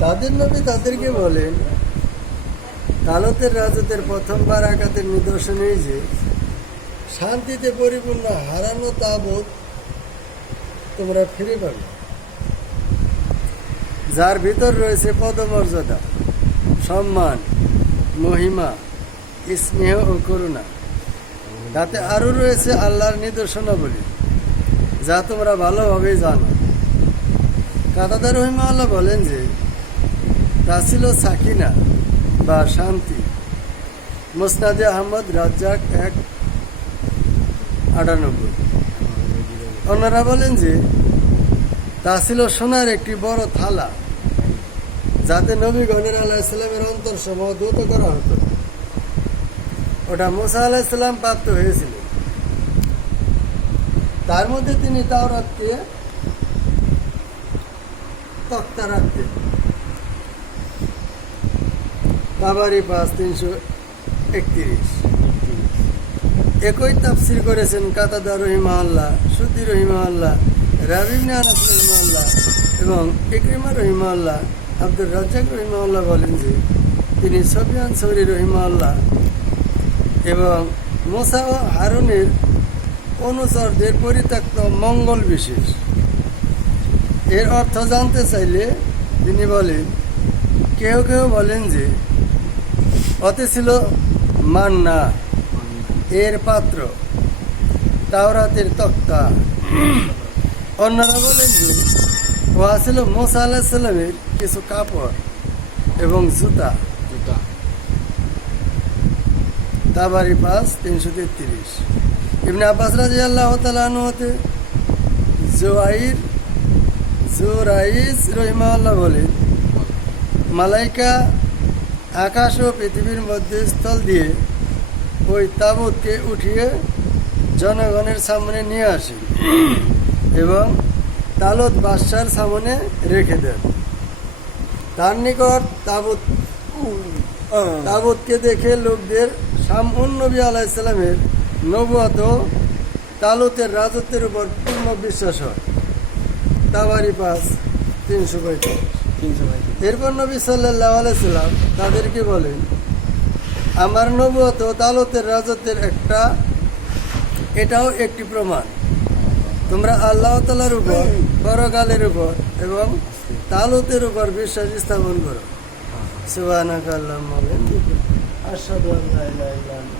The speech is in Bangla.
তাদের নবী তাদেরকে বলেন, তালতের রাজত্বের প্রথম বারাকাতের নিদর্শন এই যে শান্তিতে পরিপূর্ণ হারানো তাবৎ তোমরা ফিরে পাবে, যার ভিতর রয়েছে পদমর্যাদা, সম্মান, মহিমা, স্নেহ ও করুণা। তাতে আরও রয়েছে আল্লাহর নিদর্শনাবলী, যা তোমরা ভালোভাবেই জানো। কাতাদা রহিমাহুল্লাহ বলেন যে তা ছিল সাকিনা বা শান্তি। মুসনাদে আহমদ রাজ্জাক 198। অন্যরা বলেন যে তা ছিল সোনার একটি বড় থালা, যাতে নবীগণের আলাইহিসসালামের অন্তরসমূহ দ্রুত করা হতো। ওটা মুসা আলাইহিসসালাম প্রাপ্ত হয়েছিল। তার মধ্যে তিনি তাওরাতকে তক্তা রাখতেন। তাবারি 5331। একই তাফসির করেছেন কাতাদা রহিমাহুল্লাহ, সুদ্দি রহিমাহুল্লাহ, রাবি ইবনে আনাস রহিমাহুল্লাহ এবং ইকরিমা রহিমাহুল্লাহ। আব্দুর রাজ্জাক রহিমাহুল্লাহ বলেন যে তিনি সুফিয়ান সৌরি রহিমাহুল্লাহ এবং মুসা ও হারুনের অনুচরদের পরিত্যক্ত মঙ্গল বিশেষ। এর অর্থ জানতে চাইলে তিনি বলেন, কেউ কেউ বলেন যে অতে ছিল মান্না এর পাত্র, তাওরাতের তক্তা। অন্যরা বলেন যে ও ছিল মুসা আলাইহিস সালামের কিছু কাপড় এবং জুতা। তাবারি 5333। ইবনে আব্বাস রাদিয়াল্লাহু তাআলা আনহু হতে জুরাইজ রহিমাহুল্লাহ বলেন, মালাইকা আকাশ ও পৃথিবীর মধ্যে স্থল দিয়ে ওই তাবুতকে উঠিয়ে জনগণের সামনে নিয়ে আসে এবং তালত বাদশার সামনে রেখে দেন। তার নিকট তাবুতকে দেখে লোকদের নবী আলাইহিস সালামের নবুয়ত ও তালুতের রাজত্বের উপর পূর্ণ বিশ্বাস হয়। তাবারি 5335। এরপর নবী সাল্লাল্লাহু আলাইহি সাল্লাম তাদেরকে বলেন, আমার নবুয়ত ও তালুতের রাজত্বের এটাও একটি প্রমাণ। তোমরা আল্লাহ তাআলার উপর, পরকালের উপর এবং তালুতের উপর বিশ্বাস স্থাপন করো। সুবহানাকা আল্লাহুম্মা ওয়া বিহামদিকা, আশহাদু আল্লা ইলাহা ইল্লা আনতা।